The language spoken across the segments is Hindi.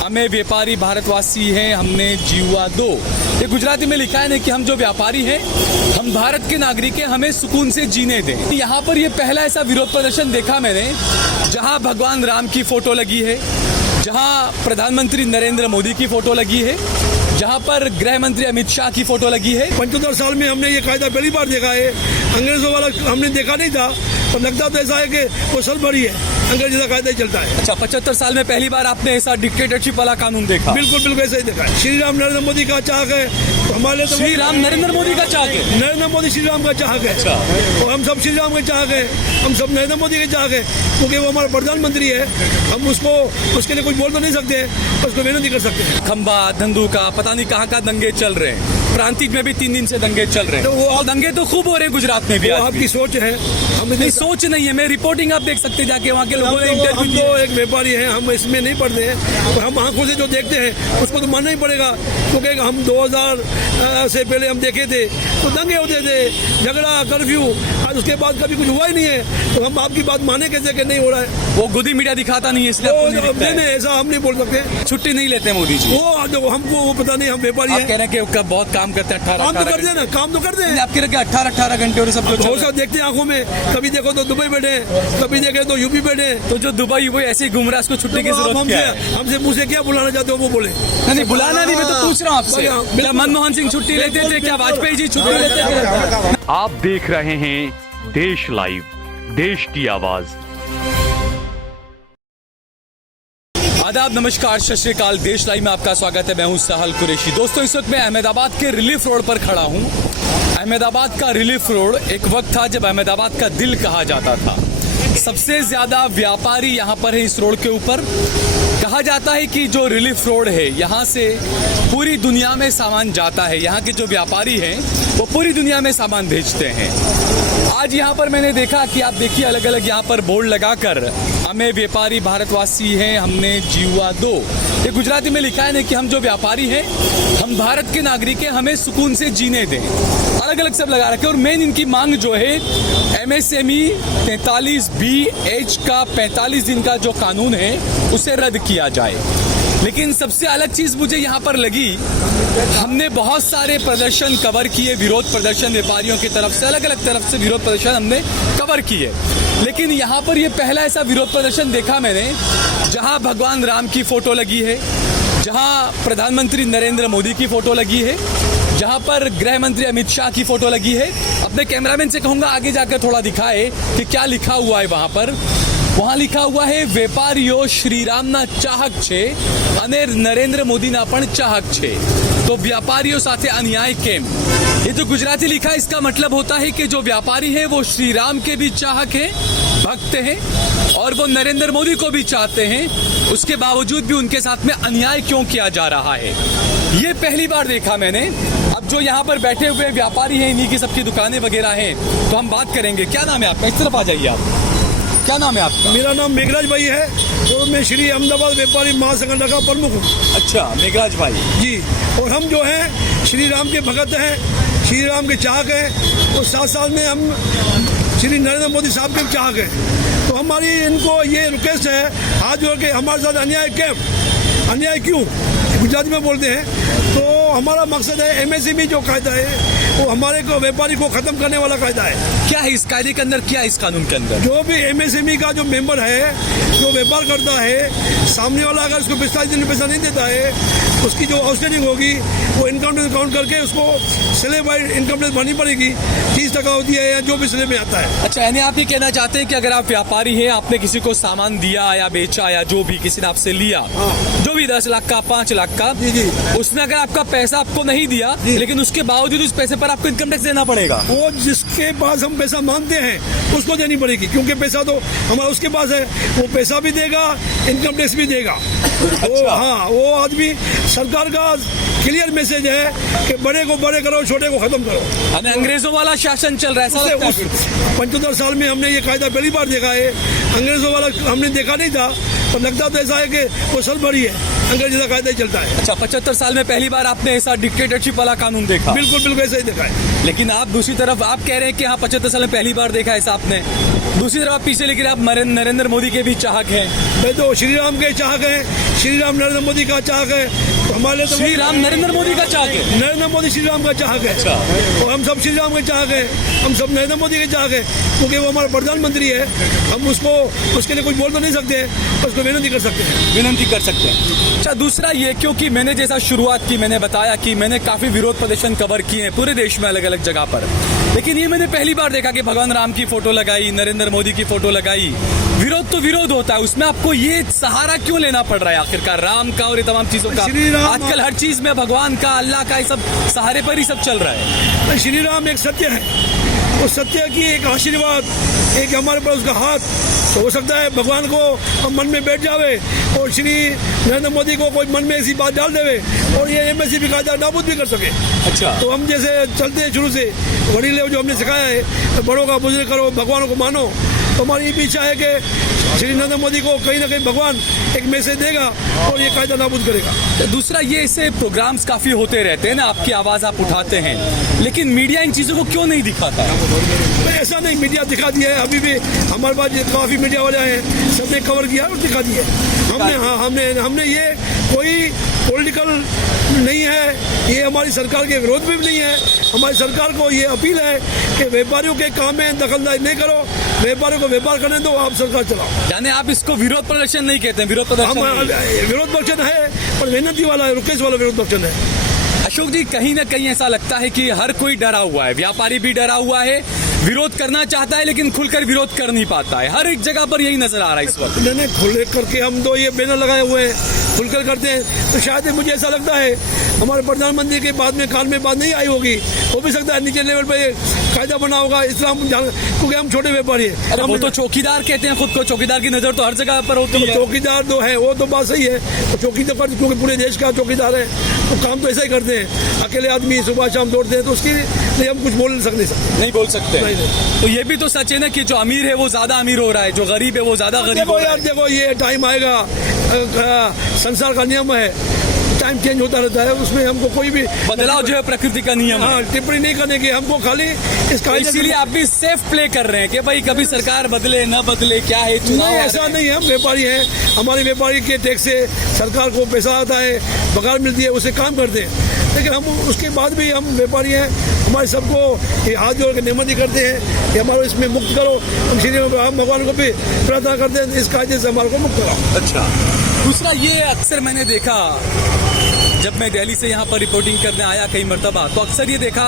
हमें व्यापारी भारतवासी हैं, हमने जीवा दो। ये गुजराती में लिखा है ना कि हम जो व्यापारी हैं, हम भारत के नागरिक हैं, हमें सुकून से जीने दें। यहाँ पर ये पहला ऐसा विरोध प्रदर्शन देखा मैंने जहाँ भगवान राम की फोटो लगी है, जहाँ प्रधानमंत्री नरेंद्र मोदी की फोटो लगी है, जहाँ पर गृह मंत्री अमित शाह की फोटो लगी है। 75 साल में हमने ये कायदा पहली बार देखा है। अंग्रेजों वाला हमने देखा नहीं था, पर लगता तो ऐसा है कि वो सर भरी है, अंग्रेज जैसा कायदा ही चलता है। अच्छा, 75 साल में पहली बार आपने ऐसा डिक्टेटरशिप वाला कानून देखा? बिल्कुल बिल्कुल ऐसा ही देखा है। श्री राम नरेंद्र मोदी का चाहक है, तो हमारे तो श्री राम नरेंद्र मोदी का चाहक है। नरेंद्र मोदी श्री राम का चाहक है। अच्छा। और हम सब श्री राम के चाहक है, हम सब नरेंद्र मोदी के चाहक है, क्योंकि वो हमारा प्रधानमंत्री है। हम उसको उसके लिए कुछ बोल तो नहीं सकते, उसको मेहनत नहीं कर सकते। खंबा धंधुका पता नहीं कहाँ दंगे चल रहे हैं, प्रांतिक में भी 3 दिन से दंगे चल रहे हैं। तो वो दंगे तो खूब हो रहे हैं गुजरात में भी। वो आपकी सोच है, हम नहीं, सोच नहीं है। मैं रिपोर्टिंग आप देख सकते हैं जाके, वहाँ के लोगों ने हम इंटरव्यू। तो एक व्यापारी हैं, हम इसमें नहीं पढ़ते हैं, और हम आंखों से जो देखते हैं उसको तो मानना ही पड़ेगा, क्योंकि हम 2000 से पहले हम देखे थे तो दंगे होते थे, झगड़ा, कर्फ्यू। आज उसके बाद कभी कुछ हुआ ही नहीं है, तो हम आपकी बात माने कैसे कि नहीं हो रहा है? वो खुद ही मीडिया दिखाता नहीं है, इसलिए आपको नहीं दिखता है। नहीं, ऐसा हम नहीं बोल सकते। छुट्टी नहीं लेते मोदी जी। वो हमको वो पता नहीं, हम व्यापारी आप हैं। कह रहे हैं कि बहुत काम करते हैं, काम तो करते हैं ना, काम तो करते हैं। आप कह रहे हैं 18 घंटे और सब कुछ बहुत सारा देखते हैं आंखों में, कभी देखो तो दुबई बैठे, कभी देखे तो यूपी बैठे। तो जो दुबई हुए ऐसे ही घूम रहा है, उसको छुट्टी की जरूरत क्या है? हमसे मुंह से क्या बुलाना चाहते हो वो बोले। नहीं, बुलाना नहीं, मैं तो पूछ रहा हूँ आपसे। क्या मनमोहन सिंह छुट्टी लेते थे? क्या वाजपेयी जी छुट्टी लेते थे? आप देख रहे हैं देश लाइव, देश की आवाज। आदाब, नमस्कार, सत श्री अकाल। देश लाइव में आपका स्वागत है। मैं हूं साहल कुरैशी। दोस्तों, इस वक्त मैं अहमदाबाद के रिलीफ रोड पर खड़ा हूं। अहमदाबाद का रिलीफ रोड एक वक्त था जब अहमदाबाद का दिल कहा जाता था। सबसे ज्यादा व्यापारी यहाँ पर है इस रोड के ऊपर। कहा जाता है कि जो रिलीफ रोड है, यहाँ से पूरी दुनिया में सामान जाता है। यहाँ के जो व्यापारी हैं वो पूरी दुनिया में सामान भेजते हैं। आज यहाँ पर मैंने देखा कि आप देखिए, अलग अलग यहाँ पर बोर्ड लगाकर हमें व्यापारी भारतवासी हैं, हमने जीवा दो। ये गुजराती में लिखा है ना कि हम जो व्यापारी हैं, हम भारत के नागरिक हैं, हमें सुकून से जीने दें। अलग अलग सब लगा रखे। और मेन इनकी मांग जो है, MSME 43BH का 45 दिन का जो कानून है उसे रद्द किया जाए। लेकिन सबसे अलग चीज मुझे यहाँ पर लगी, हमने बहुत सारे प्रदर्शन कवर किए, विरोध प्रदर्शन व्यापारियों की तरफ से, अलग अलग तरफ से विरोध प्रदर्शन हमने कवर किए। लेकिन यहाँ पर ये पहला ऐसा विरोध प्रदर्शन देखा मैंने जहाँ भगवान राम की फोटो लगी है, जहाँ प्रधानमंत्री नरेंद्र मोदी की फोटो लगी है, जहाँ पर गृह मंत्री अमित शाह की फोटो लगी है। अपने कैमरामैन से कहूंगा आगे जाकर थोड़ा दिखाए कि क्या लिखा हुआ है वहां पर। वहां लिखा हुआ है, વેપારીઓ શ્રીરામના ચાહક છે અને નરેન્દ્ર મોદીના પણ ચાહક છે, तो व्यापारियों साथे अन्याय केम। ये जो गुजराती लिखा है, इसका मतलब होता है कि जो व्यापारी है वो श्री राम के भी चाहक हैं, भक्त हैं, और वो नरेंद्र मोदी को भी चाहते हैं। उसके बावजूद भी उनके साथ में अन्याय क्यों किया जा रहा है, ये पहली बार देखा मैंने। अब जो यहाँ पर बैठे हुए व्यापारी हैं, इन्हीं की सबकी दुकानें वगैरह हैं, तो हम बात करेंगे। क्या नाम है आपका? इस तरफ आ जाइए आप। क्या नाम है आपका? मेरा नाम मेघराज भाई है, और मैं श्री अहमदाबाद व्यापारी महासंगठन का प्रमुख हूँ। अच्छा, मेघराज भाई जी। और हम जो हैं श्री राम के भगत हैं, श्री राम के चाहक हैं, और साथ साथ में हम श्री नरेंद्र मोदी साहब के चाहक हैं। तो हमारी इनको ये रिक्वेस्ट है, हाथ जोड़ के, हमारे साथ अन्याय क्यों गुजराती में बोलते हैं। तो हमारा मकसद है, MSME जो कायदा है वो हमारे को व्यापारी को खत्म करने वाला कायदा है। क्या है इस कायदे के अंदर, क्या है इस कानून के अंदर? जो भी MSME का जो मेंबर है, जो व्यापार करता है, सामने वाला अगर उसको 45 दिन में पैसा नहीं देता है, उसकी जो आउटस्टैंडिंग होगी वो इनकम टैक्स काउंट करके उसको स्लैब वाइज इनकम टैक्स भरनी पड़ेगी। 30% होती है, या जो भी स्लैब में आता है। अच्छा, यानी आप ये कहना चाहते हैं कि अगर आप व्यापारी हैं, आपने किसी को सामान दिया या बेचा, या जो भी किसी ने आपसे लिया, जो भी 10 लाख का, 5 लाख का, जी, उसने अगर आपका पैसा आपको नहीं दिया, लेकिन उसके बावजूद उस पैसे पर आपको इनकम टैक्स देना पड़ेगा। वो जिसके पास हम पैसा मांगते हैं उसको देनी पड़ेगी, क्योंकि पैसा तो हमारा उसके पास है, वो पैसा भी देगा, इनकम टैक्स भी देगा। अच्छा। हाँ, वो आदमी, सरकार का क्लियर मैसेज है कि बड़े को बड़े करो, छोटे को खत्म करो। अंग्रेजों वाला शासन चल रहा है, ऐसा लगता है। 75 साल में हमने ये कायदा पहली बार देखा है। अंग्रेजों वाला हमने देखा नहीं था, पर लगता तो ऐसा है कि वो सर भरी है, अंग्रेज जैसा कायदा ही चलता है। अच्छा, 75 साल में पहली बार आपने ऐसा डिक्टेटरशिप वाला कानून देखा? बिल्कुल बिल्कुल ऐसा ही देखा है। लेकिन आप दूसरी तरफ आप कह रहे हैं कि हाँ, 75 साल में पहली बार देखा ऐसा आपने। दूसरी तरफ आप पीछे लेकर आप नरेंद्र मोदी के भी चाहक हैं। मैं तो श्री राम के चाहक हैं, श्री राम नरेंद्र मोदी का चाहक है, तो हमारे लिए तो श्री राम नरेंद्र मोदी का चाहक है। नरेंद्र मोदी श्री राम का चाहक है। अच्छा। और हम सब श्री राम के चाहक है, हम सब नरेंद्र मोदी के चाहक है, क्योंकि वो हमारा प्रधानमंत्री है। हम उसको उसके लिए कुछ बोल तो नहीं सकते, उसको विनती कर सकते हैं। विनती कर सकते हैं। अच्छा, दूसरा ये, क्योंकि मैंने जैसा शुरुआत की, मैंने बताया कि मैंने काफी विरोध प्रदर्शन कवर किए हैं पूरे देश में अलग अलग जगह पर, लेकिन ये मैंने पहली बार देखा कि भगवान राम की फोटो लगाई, नरेंद्र मोदी की फोटो लगाई। विरोध तो विरोध होता है, उसमें आपको ये सहारा क्यों लेना पड़ रहा है आखिरकार राम का और ये तमाम चीजों का? श्री राम- आजकल हर चीज में भगवान का, अल्लाह का, ये सब सहारे पर ही सब चल रहा है। श्री राम एक सत्य है, उस सत्य की एक आशीर्वाद, एक हमारे पास उसका हाथ, तो हो सकता है भगवान को हम मन में बैठ जावे और श्री नरेंद्र मोदी को कोई मन में ऐसी बात डाल देवे और ये एमएससी भी कायदा नाबूद भी कर सके। अच्छा, तो हम जैसे चलते हैं शुरू से, वडील जो हमने सिखाया है, बड़ों का बुजुर्ग करो, भगवानों को मानो, तो हमारी ये भी इच्छा है कि श्री नरेंद्र मोदी को कहीं ना कहीं भगवान एक मैसेज देगा और ये कायदा नाबूद करेगा। तो दूसरा ये, ऐसे प्रोग्राम्स काफी होते रहते हैं ना, आपकी आवाज आप उठाते हैं, लेकिन मीडिया इन चीजों को क्यों नहीं दिखाता है? ऐसा नहीं, मीडिया दिखा दिया है, अभी भी हमारे पास काफी मीडिया वाले हैं, सबने कवर किया और दिखा दिया। हमने ये कोई पॉलिटिकल नहीं है, ये हमारी सरकार के विरोध में भी नहीं है। हमारी सरकार को ये अपील है कि व्यापारियों के काम में दखलंदाजी नहीं करो, व्यापारियों को व्यापार करने दो, आप सरकार चलाओ। यानी आप इसको विरोध प्रदर्शन नहीं कहते हैं? विरोध प्रदर्शन नहीं। विरोध प्रदर्शन है, पर मेहनती वाला है, रुकेश वाला विरोध प्रदर्शन है। अशोक जी, कहीं ना कहीं ऐसा लगता है कि हर कोई डरा हुआ है, व्यापारी भी डरा हुआ है, विरोध करना चाहता है लेकिन खुलकर विरोध कर नहीं पाता है। हर एक जगह पर यही नजर आ रहा है इस वक्त। मैंने खुल करके हम तो ये बैनर लगाए हुए हैं, खुलकर करते हैं, तो शायद मुझे ऐसा लगता है हमारे प्रधानमंत्री के बाद में कान में बात नहीं आई होगी, हो भी सकता है नीचे लेवल पे कायदा बना होगा इस्लाम, क्योंकि हम छोटे व्यापारी हैं। अरे वो तो चौकीदार कहते हैं खुद को, चौकीदार की नजर तो हर जगह पर होती है। चौकीदार तो है, वो तो बात सही है, तो चौकी तो कर, क्योंकि पूरे देश का चौकीदार है, तो काम तो ऐसा ही करते हैं। अकेले आदमी सुबह शाम दौड़ते हैं, तो उसके लिए हम कुछ बोल नहीं बोल सकते। नहीं। तो ये भी तो सच है ना कि जो अमीर है वो ज्यादा अमीर हो रहा है, जो गरीब है वो ज्यादा गरीब हो देखो रहा यार, है। देखो ये टाइम आएगा, संसार का नियम है, टाइम चेंज होता रहता है, उसमें हमको कोई भी बदलाव जो है प्रकृति का नियम है। हाँ, टिप्पणी नहीं करने की, हमको खाली इस तो इसीलिए आप भी सेफ प्ले कर रहे हैं कि भाई कभी सरकार बदले न बदले, क्या है चुनाव नहीं, आ ऐसा रहे हैं। नहीं है। हम व्यापारी हैं, हमारे व्यापारी के टैक्स से सरकार को पैसा आता है, पगार मिलती है, उससे काम करते हैं, लेकिन हम उसके बाद भी हम व्यापारी हैं। हमारे सबको ये हाथ जोड़ के निमंत्रित करते हैं कि हमारे इसमें मुक्त करो। हम श्री राम भगवान को भी प्रार्थना करते हैं इस कायदे से हमारे को मुक्त कराओ। अच्छा, दूसरा ये अक्सर मैंने देखा जब मैं दिल्ली से यहाँ पर रिपोर्टिंग करने आया कई मरतबा, तो अक्सर ये देखा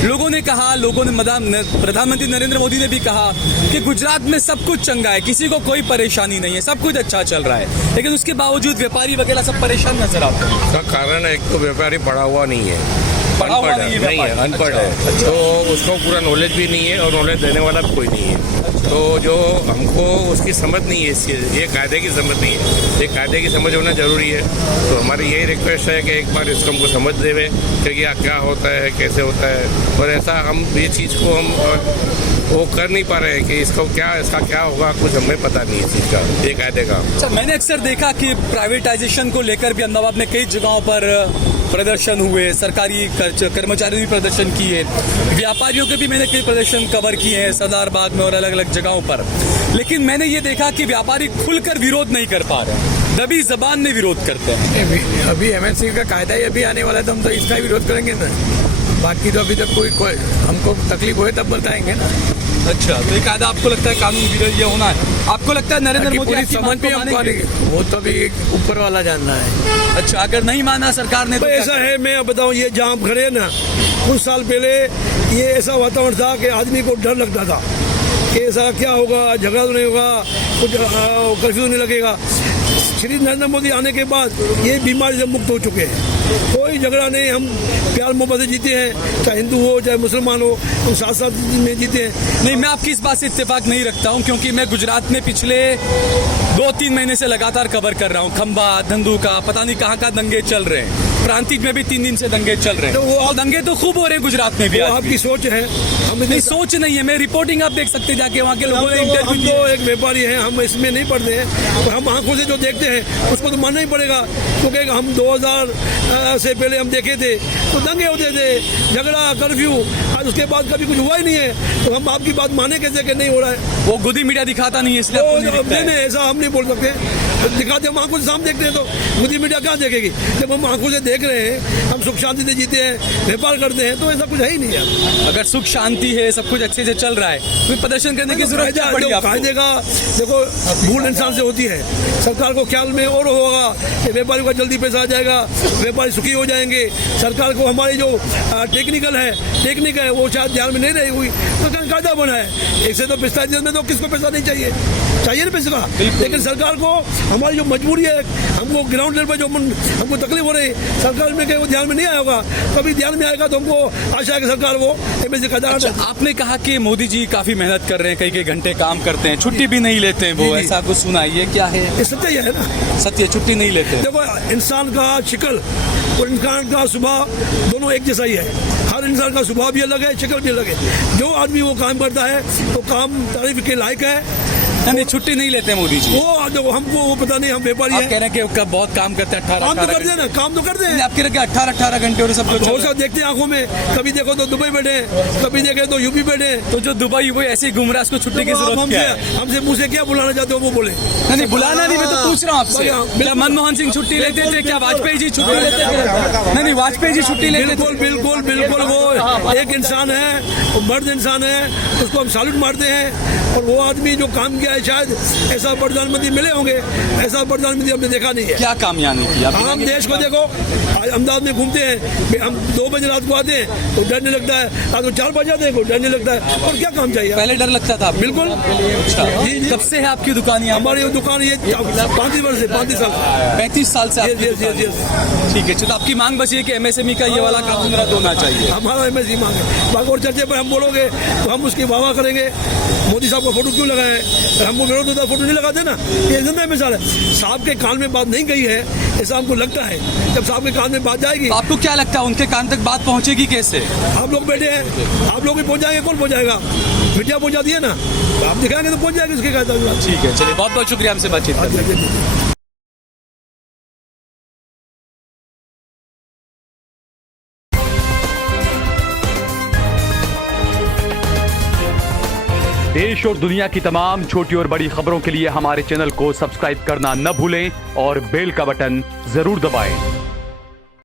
लोगों ने प्रधानमंत्री नरेंद्र मोदी ने भी कहा कि गुजरात में सब कुछ चंगा है, किसी को कोई परेशानी नहीं है, सब कुछ अच्छा चल रहा है, लेकिन उसके बावजूद व्यापारी वगैरह सब परेशान नजर आते हैं। उसका कारण एक तो व्यापारी पढ़ा हुआ नहीं है, पढ़ा हुआ अनपढ़ नहीं है है, नहीं है, व्यापारी। अनपढ़ है, अच्छा। तो उसको पूरा नॉलेज भी नहीं है और नॉलेज देने वाला भी कोई नहीं है। तो जो हमको उसकी समझ नहीं है, ये कायदे की समझ नहीं है, ये कायदे की समझ होना जरूरी है। तो हमारी यही रिक्वेस्ट है कि एक बार इसको हमको समझ देवे कि क्या होता है, कैसे होता है, और ऐसा हम ये चीज़ को हम वो कर नहीं पा रहे हैं कि इसका क्या होगा, कुछ हमें पता नहीं है चीज़ का, ये कायदे का। अच्छा, मैंने अक्सर देखा कि प्राइवेटाइजेशन को लेकर भी अहमदाबाद में कई जगहों पर प्रदर्शन हुए, सरकारी कर्मचारी भी प्रदर्शन किए, व्यापारियों के भी मैंने कई प्रदर्शन कवर किए हैं सरदार बाग में और अलग अलग जगहों पर, लेकिन मैंने ये देखा कि व्यापारी खुलकर विरोध नहीं कर पा रहे, दबी जबान में विरोध करते हैं। अभी एमएससी का कायदा ही अभी आने वाला है, तो हम तो इसका ही विरोध करेंगे ना, बाकी तो अभी तक कोई हमको तकलीफ हुए तब बताएंगे ना। अच्छा, तो ये कायदा आपको लगता है कानून विरोध ये होना है? आपको लगता है नरेंद्र मोदी पूरी आपकी समझ बात को भी हमको मानेंगे? वो तो अभी ऊपर वाला जानना है। अच्छा, अगर नहीं माना सरकार ने तो तो क्या ऐसा करें? है, मैं बताऊं, ये जहाँ हम खड़े हैं ना, कुछ साल पहले ये ऐसा वातावरण था कि आदमी को डर लगता था कि ऐसा क्या होगा, झगड़ा तो नहीं होगा, कुछ कर्फ्यू नहीं लगेगा। श्री नरेंद्र मोदी आने के बाद ये बीमारी से मुक्त हो चुके हैं, कोई झगड़ा नहीं, हम प्यार मोहब्बत से जीते हैं, चाहे हिंदू हो चाहे मुसलमान हो, हम साथ साथ में जीते हैं। नहीं, मैं आपकी इस बात से इत्तेफाक नहीं रखता हूं, क्योंकि मैं गुजरात में पिछले 2-3 महीने से लगातार कवर कर रहा हूं। खंबा, धंधुका, पता नहीं कहाँ दंगे चल रहे हैं, प्रांतिक में भी 3 दिन से दंगे चल रहे हैं, तो वो और दंगे तो खूब हो रहे हैं गुजरात में भी। वो आज भी। आपकी सोच है, हम नहीं, सोच नहीं है, मैं रिपोर्टिंग आप देख सकते हैं जाके, वहाँ के लोगों ने हम इंटरव्यू तो एक व्यापारी हैं, हम इसमें नहीं पढ़ते हैं, और हम आंखों से जो देखते हैं उसको तो मानना ही पड़ेगा, क्योंकि हम 2000 से पहले हम देखे थे तो दंगे होते थे, झगड़ा, कर्फ्यू, आज उसके बाद कभी कुछ हुआ ही नहीं है, तो हम आपकी बात माने कैसे कि नहीं हो रहा है? वो खुद ही मीडिया दिखाता नहीं है, इसलिए आपको नहीं दिखता है। नहीं, ऐसा हम नहीं बोल सकते। दिखाते हम आंखों से सामने देखते हैं, तो मोदी मीडिया कहाँ देखेगी? जब हम आंखों से देख रहे हैं, हम सुख शांति से जीते हैं, व्यापार करते हैं, तो ऐसा कुछ है ही नहीं यार। अगर सुख शांति है, सब कुछ अच्छे से चल रहा है, तो प्रदर्शन करने की जरूरत क्या पड़ी आपको? कायदे का देखो भूल इंसान से होती है। सरकार को ख्याल में और होगा कि व्यापारियों का जल्दी पैसा आ जाएगा, व्यापारी सुखी हो जाएंगे। सरकार को हमारी जो टेक्निक है वो शायद ध्यान में नहीं रही हुई, तो कायदा बना है। एक से तो 45 दिन में तो किसको पैसा नहीं चाहिए ना पैसे का। लेकिन सरकार को हमारी जो मजबूरी है, हमको ग्राउंड लेवल पर जो हमको तकलीफ हो रही, सरकार में वो ध्यान में नहीं आया होगा, कभी ध्यान में आएगा तो हमको आशा है कि सरकार वो MSME का अच्छा, आपने कहा कि मोदी जी काफी मेहनत कर रहे हैं, कई घंटे काम करते हैं, छुट्टी भी नहीं लेते हैं वो, ऐसा कुछ सुना, ये क्या है? ये सत्य ही है ना, सत्य, छुट्टी नहीं लेते। देखो इंसान का शिकल और इंसान का स्वभाव दोनों एक जैसा ही है। हर इंसान का स्वभाव भी अलग है, शिकल भी अलग है। जो आदमी वो काम करता है तो काम तारीफ के लायक है। नहीं, छुट्टी नहीं लेते मोदी जी। वो देखो हमको वो पता नहीं, हम व्यापारी आप हैं। कह रहे हैं कि बहुत काम करते हैं, 18 काम तो करते हैं ना, काम तो करते हैं। आप कह रहे हैं 18 घंटे और सब बहुत सारे देखते हैं आंखों में, कभी देखो तो दुबई बैठे, कभी देखे तो यूपी बैठे। तो जो दुबई वो ऐसे ही घूम रहा है, उसको छुट्टी की जरूरत क्या है? हमसे मुंह से क्या बुलाना चाहते हो वो बोले। नहीं, बुलाना नहीं, मैं तो पूछ रहा हूँ आपसे। क्या मनमोहन सिंह छुट्टी लेते थे? क्या वाजपेयी जी छुट्टी लेते थे? नहीं, वाजपेयी जी छुट्टी लेते थे। बिल्कुल वो एक इंसान है, वो मर्द इंसान है, उसको हम सैल्यूट मारते हैं। और वो आदमी जो काम किया है, शायद ऐसा प्रधानमंत्री मिले होंगे, ऐसा प्रधानमंत्री हमने देखा नहीं है। क्या कामयाबी किया? हम देश को देखो, आज अहमदाबाद में घूमते हैं, हम 2 बजे रात को आते हैं तो डर नहीं लगता है, रात को 4 बजे आते हैं तो डर नहीं लगता है। और क्या काम चाहिए? पहले डर लगता था? बिल्कुल। अच्छा, जी। कब से है आपकी दुकान यहाँ? हमारी दुकान ये 35 वर्ष से, 35 साल 35 साल से आपकी Yes. ठीक है। तो आपकी मांग बची है कि MSME का ये वाला कानून रद्द होना चाहिए। हमारा MSME मांग है। बाकी और चर्चे पर हम बोलोगे तो हम उसकी वाह करेंगे, मोदी साहब का फोटो क्यों लगाए? हमको विरोध होता फोटो नहीं लगाते ना, ये जिंदा मिसाल है। साहब के कान में बात नहीं गई है ऐसा हमको लगता है, जब साहब के कान में बात जाएगी। तो आपको क्या लगता है उनके कान तक बात पहुंचेगी कैसे? आप लोग बैठे हैं, आप लोग भी पहुंचाएंगे, कौन पहुंचाएगा? मीडिया पहुंचा दिए ना, आप दिखाएंगे तो पहुंच जाएगी उसके कहता। ठीक है, चलिए, बहुत बहुत शुक्रिया हमसे बातचीत करने के लिए। देश और दुनिया की तमाम छोटी और बड़ी खबरों के लिए हमारे चैनल को सब्सक्राइब करना न भूलें और बेल का बटन जरूर दबाएं।